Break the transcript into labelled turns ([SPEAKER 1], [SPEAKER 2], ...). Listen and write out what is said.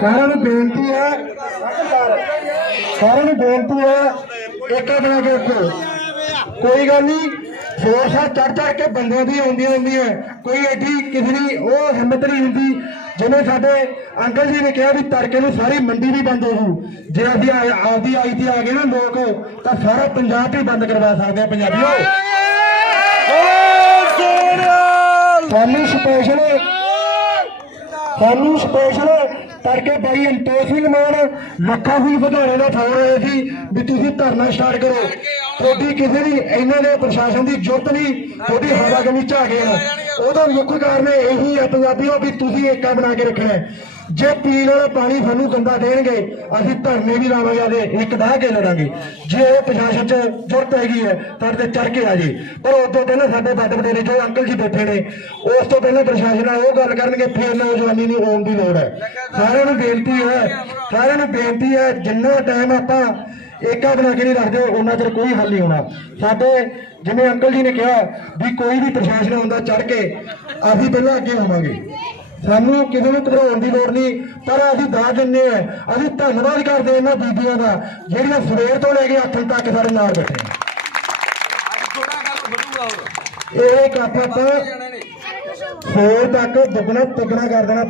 [SPEAKER 1] ਸਾਰਿਆਂ ਨੂੰ ਬੇਨਤੀ ਹੈ। ਸਾਰਿਆਂ ਨੂੰ ਬੇਨਤੀ ਹੈ ਇੱਕ ਬਣਾ ਕੇ ਰੱਖੋ। ਕੋਈ ਗੱਲ ਨਹੀਂ ਜ਼ੋਰ ਸਾਰ ਚੜ ਚੜ ਕੇ ਬੰਦਿਆਂ ਦੀ ਆਉਂਦੀਆਂ ਹੁੰਦੀਆਂ ਕੋਈ ਐਡੀ ਕਿਸੇ ਦੀ ਉਹ ਹਿੰਮਤ ਨਹੀਂ ਹੁੰਦੀ ਜਿਵੇਂ ਸਾਡੇ ਅੰਕਲ ਜੀ ਨੇ ਕਿਹਾ ਵੀ ਤੜਕੇ ਨੂੰ ਸਾਰੀ ਮੰਡੀ ਵੀ ਬੰਦ ਹੋ ਜੂ। ਜੇ ਅਸੀਂ ਆ- ਆਪਦੀ ਆਈ ਤੇ ਆ ਗਏ ਨਾ ਲੋਕ, ਤਾਂ ਸਾਰਾ ਪੰਜਾਬ ਹੀ ਬੰਦ ਕਰਵਾ ਸਕਦੇ ਆ ਪੰਜਾਬੀਓ। ਤੁਹਾਨੂੰ ਸਪੈਸ਼ਲ ਸਾਨੂੰ ਸਪੈਸ਼ਲ ਕਰਕੇ ਬਾਈ ਅੰਤੋਖ ਸਿੰਘ ਮਾਨ ਲੱਖਾਂ ਸਿੰਘ ਵਧਾਣੇ ਦਾ ਫੋਨ ਆਇਆ ਸੀ ਵੀ ਤੁਸੀਂ ਧਰਨਾ ਸਟਾਰਟ ਕਰੋ। ਤੁਹਾਡੀ ਕਿਸੇ ਦੀ ਇਹਨਾਂ ਦੇ ਪ੍ਰਸ਼ਾਸਨ ਦੀ ਜੁੱਤ ਨਹੀਂ, ਤੁਹਾਡੀ ਹਵਾ ਗਮੀ ਝਾ ਆ। ਉਹਦਾ ਮੁੱਖ ਕਾਰਨ ਇਹੀ ਹੈ ਪੰਜਾਬੀਓ ਵੀ ਤੁਸੀਂ ਏਕਾ ਬਣਾ ਕੇ ਰੱਖਣਾ ਜੇ ਪੀਣ ਵਾਲਾ ਪਾਣੀ ਸਾਨੂੰ ਗੰਦਾ ਦੇਣਗੇ, ਅਸੀਂ ਧਰਨੇ ਵੀ ਲਾਵਾਂਗੇ ਆਦੇ ਇੱਕ ਦਾ ਕੇ ਲੜਾਂਗੇ ਜੇ ਇਹ ਪ੍ਰਸ਼ਾਸਨ ਚ ਜ਼ਰੂਰਤ ਹੈਗੀ ਹੈ, ਤਾਂ ਤੇ ਚੜ ਕੇ ਆ ਜੇ। ਪਰ ਉਦੋਂ ਪਹਿਲਾਂ ਸਾਡੇ ਵੱਡ ਵਡੇਰੇ ਜੋ ਅੰਕਲ ਜੀ ਬੈਠੇ ਨੇ, ਉਸ ਤੋਂ ਪਹਿਲਾਂ ਪ੍ਰਸ਼ਾਸਨ ਨਾਲ ਉਹ ਗੱਲ ਕਰਨਗੇ, ਫਿਰ ਨੌਜਵਾਨੀ ਨੂੰ ਆਉਣ ਦੀ ਲੋੜ ਹੈ। ਸਾਰਿਆਂ ਨੂੰ ਬੇਨਤੀ ਹੈ, ਸਾਰਿਆਂ ਨੂੰ ਬੇਨਤੀ ਹੈ, ਜਿੰਨਾ ਟਾਈਮ ਆਪਾਂ ਏਕਾ ਬਣਾ ਕੇ ਨਹੀਂ ਰੱਖਦੇ ਉਹਨਾਂ ਚਿਰ ਕੋਈ ਹੱਲ ਨਹੀਂ ਹੋਣਾ। ਸਾਡੇ ਜਿਵੇਂ ਅੰਕਲ ਜੀ ਨੇ ਕਿਹਾ ਵੀ ਕੋਈ ਵੀ ਪ੍ਰਸ਼ਾਸਨ ਆਉਂਦਾ ਚੜ ਕੇ, ਅਸੀਂ ਪਹਿਲਾਂ ਅੱਗੇ ਹੋਵਾਂਗੇ। ਸਾਨੂੰ ਕਿਸੇ ਨੂੰ ਘਬਰਾਉਣ ਦੀ ਲੋੜ ਨਹੀਂ ਪਰ ਅਸੀਂ ਦੱਸ ਦਿੰਨੇ ਆ ਅਸੀਂ ਧੰਨਵਾਦ ਕਰਦੇ ਇਹਨਾਂ ਬੀਬੀਆਂ ਦਾ ਜਿਹੜੀਆਂ ਸਵੇਰ ਤੋਂ ਲੈ ਕੇ ਆਥਣ ਤੱਕ ਸਾਡੇ ਨਾਲ ਬੈਠੇ। ਇਹ ਕੱਪ ਆਪਾਂ ਸਵੇਰ ਤੱਕ ਦੁੱਗਣਾ ਤਿੱਗਣਾ ਕਰ ਦੇਣਾ